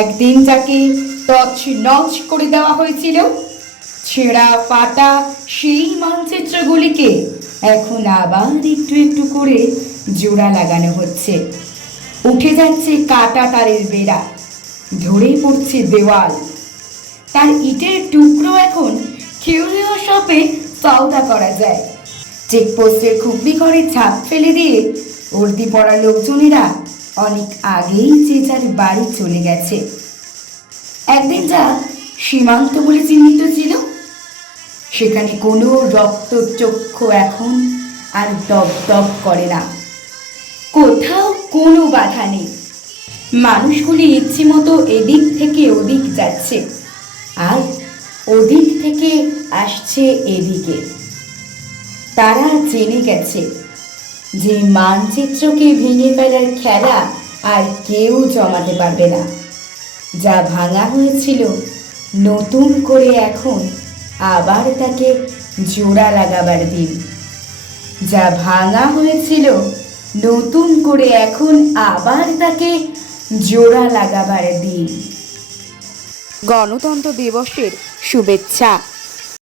একদিন যাকে তছ নচ করে দেওয়া হয়েছিল, ছেঁড়া ফাটা সেই মানচিত্রগুলিকে এখন আবার একটু একটু করে জোড়া লাগানো হচ্ছে। উঠে যাচ্ছে কাটা তারের বেড়া, ধরে পড়ছে দেওয়াল। তার ইটের টুকরো এখন কিউরিও শপে সওদা করা যায়। চেকপোস্টের খুবলি ঘরে ছাপ ফেলে দিয়ে উর্দি পড়া লোকজনেরা অনেক আগেই যে যার বাড়ি চলে গেছে। একদিন যা সীমান্ত বলে চিহ্নিত ছিল, সেখানে কোনো রক্তচক্ষু এখন আর দপ দপ করে না। কোথাও কোনো বাধা নেই। মানুষগুলি ইচ্ছে মতো এদিক থেকে ওদিক যাচ্ছে আর ওদিক থেকে আসছে এদিকে। তারা জেনে গেছে যে মানচিত্রকে ভেঙে ফেলার খেলা আর কেউ জমাতে পারবে না। যা ভাঙা হয়েছিল, নতুন করে এখন আবার তাকে জোড়া লাগাবার দিন। যা ভাঙা হয়েছিল, নতুন করে এখন আবার তাকে জোড়া লাগাবার দিন। গণতন্ত্র দিবসের শুভেচ্ছা।